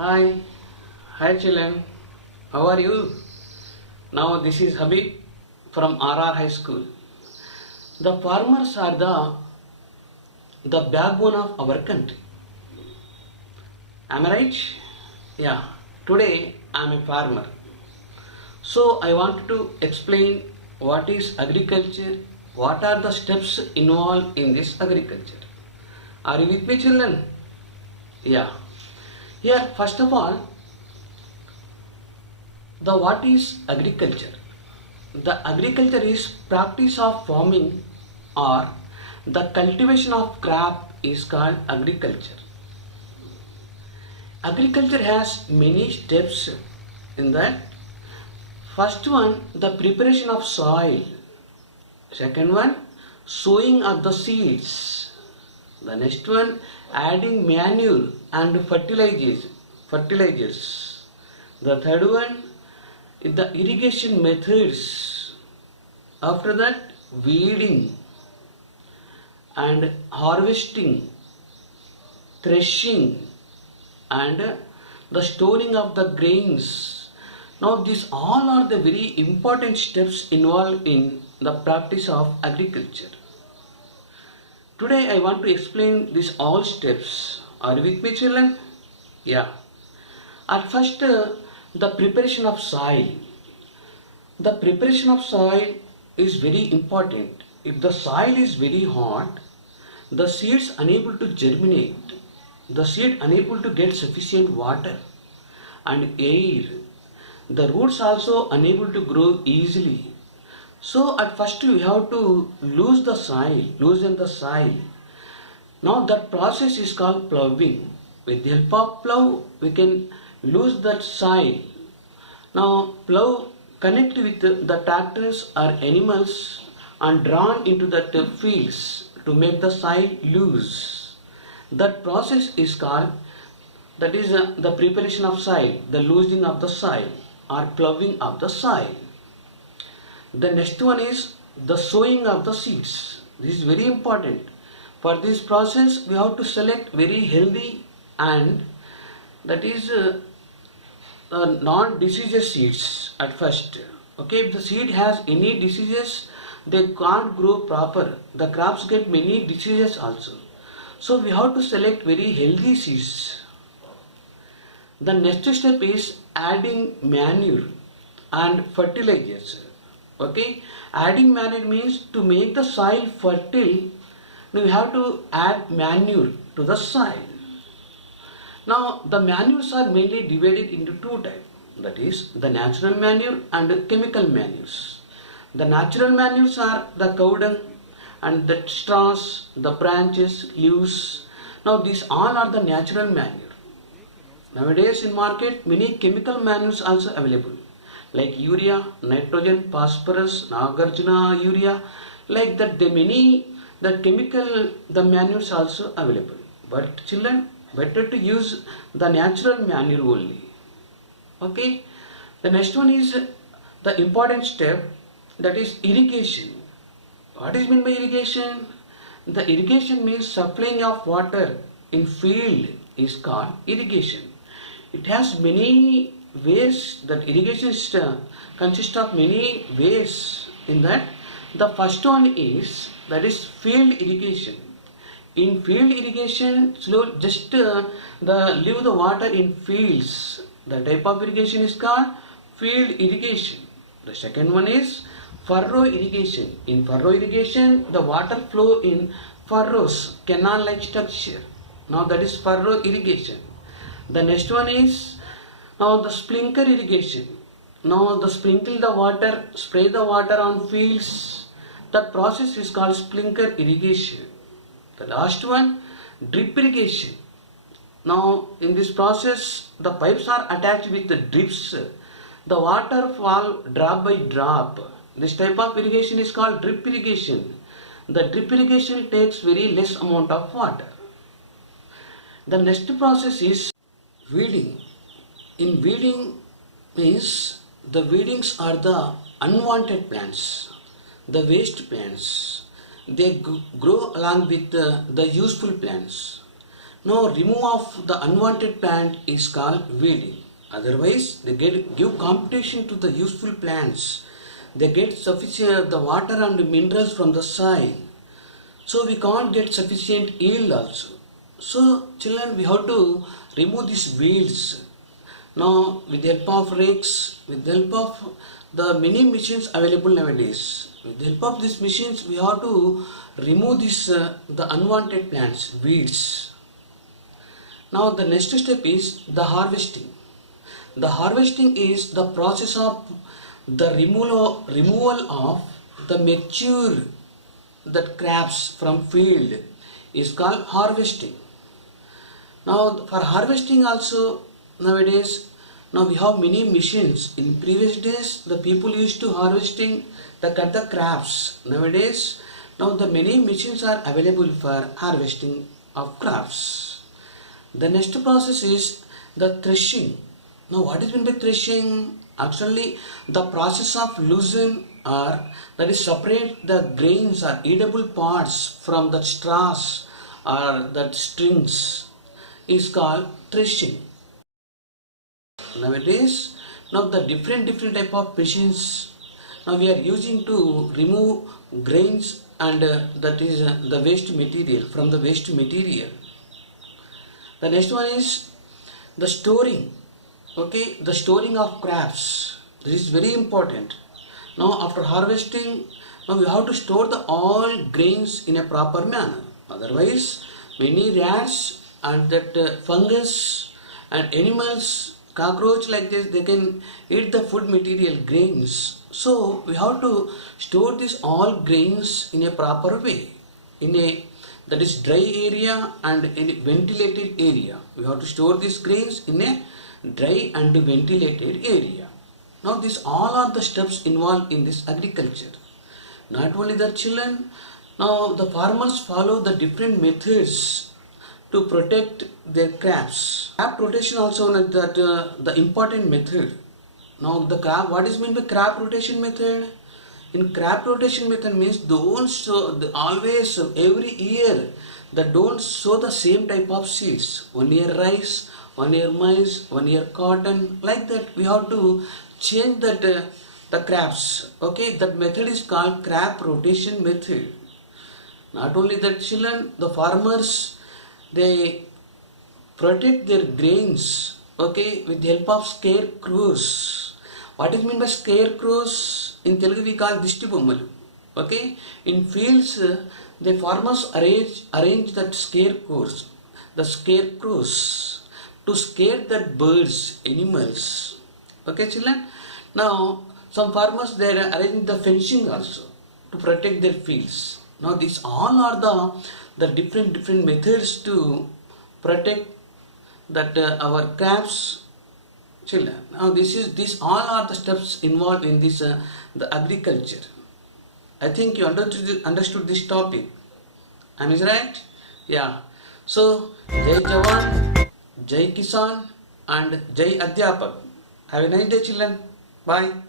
Hi, hi children. How are you? Now this is Habib from RR High School. The farmers are the backbone of our country. Am I right? Yeah. Today I am a farmer. So I want to explain what is agriculture, what are the steps involved in this agriculture. Are you with me children? Yeah. Here first of all, the what is agriculture? The agriculture is practice of farming or the cultivation of crop is called agriculture. Agriculture has many steps in that. First one, the preparation of soil. Second one, sowing of the seeds. The next one, adding manure and fertilizers. The third one, the irrigation methods. After that, weeding and harvesting, threshing and the storing of the grains. Now these all are the very important steps involved in the practice of agriculture. Today I want to explain these all steps. Are you with me children? Yeah. At first, the preparation of soil. The preparation of soil is very important. If the soil is very hot, the seeds unable to germinate, the seed unable to get sufficient water and air, the roots also unable to grow easily. So at first we have to loosen the soil. Now that process is called ploughing. With the help of plough, we can lose that soil. Now plough connect with the tractors or animals and drawn into the fields to make the soil loose. That process is called, that is the preparation of soil, the loosening of the soil or ploughing of the soil. The next one is the sowing of the seeds. This is very important. For this process we have to select very healthy and that is non-diseases seeds at first. Okay, if the seed has any diseases, they can't grow proper. The crops get many diseases also. So we have to select very healthy seeds. The next step is adding manure and fertilizers. Okay, adding manure means to make the soil fertile, we have to add manure to the soil. Now the manures are mainly divided into two types, that is the natural manure and chemical manures. The natural manures are the cow dung and the straws, the branches, leaves. Now these all are the natural manure. Nowadays in market many chemical manures also available, like urea, nitrogen, phosphorus, Nagarjuna urea, like that the chemical the manures also available. But children, better to use the natural manure only. Okay. The next one is the important step, that is irrigation. What is meant by irrigation? The irrigation means supplying of water in field is called irrigation. It has many ways. That irrigation system consists of many ways. In that, the first one is that is field irrigation. In field irrigation, just leave the water in fields. The type of irrigation is called field irrigation. The second one is furrow irrigation. In furrow irrigation, the water flow in furrows, canal-like structure. Now that is furrow irrigation. The next one is now the sprinkler irrigation. Now the sprinkle the water, spray the water on fields. That process is called sprinkler irrigation. The last one, drip irrigation. Now in this process the pipes are attached with the drips. The water fall drop by drop. This type of irrigation is called drip irrigation. The drip irrigation takes very less amount of water. The next process is weeding. In weeding means the weedings are the unwanted plants, the waste plants. They grow along with the useful plants. Now remove of the unwanted plant is called weeding. Otherwise, they give competition to the useful plants. They get sufficient the water and minerals from the soil. So we can't get sufficient yield also. So children, we have to remove these weeds. Now with the help of rakes, with the help of the many machines available nowadays, with the help of these machines, we have to remove this the unwanted plants, weeds. Now the next step is the harvesting. The harvesting is the process of the removal of the mature that crops from field is called harvesting. Now for harvesting also nowadays, now we have many machines. In previous days the people used to harvesting the cut the crops. Nowadays now the many machines are available for harvesting of crops. The next process is the threshing. Now what is meant by threshing? Actually the process of loosen or that is separate the grains or edible parts from the straws or that strings is called threshing. Nowadays, now the different type of machines now we are using to remove grains and that is the waste material from the waste material. The next one is the storing. Okay, the storing of crops. This is very important. Now after harvesting, now we have to store the all grains in a proper manner. Otherwise, many rats and that fungus and animals, cockroach like this, they can eat the food material grains. So we have to store these all grains in a proper way, in a that is dry area and in a ventilated area. We have to store these grains in a dry and ventilated area. Now these all are the steps involved in this agriculture. Not only the children, now the farmers follow the different methods to protect their crops. Crop rotation also one of that the important method. Now the crop, what is meant by crop rotation method? In crop rotation method means don't sow always every year that don't sow the same type of seeds. 1 year rice, 1 year maize, 1 year cotton, like that we have to change that the crops. Okay, that method is called crop rotation method. Not only that children, the farmers they protect their grains, okay, with the help of scarecrows. What is meant by scarecrows? In Telugu we call dishti bommalu. Okay, in fields the farmers arrange that scarecrows to scare that birds, animals. Okay, children. Now some farmers they arrange the fencing also to protect their fields. Now these all are the different methods to protect that our crops, children. Now these all are the steps involved in this the agriculture. I think you understood this topic. Am I right? Yeah. So Jai Jawan, Jai Kisan and Jai Adhyapak. Have a nice day, children. Bye.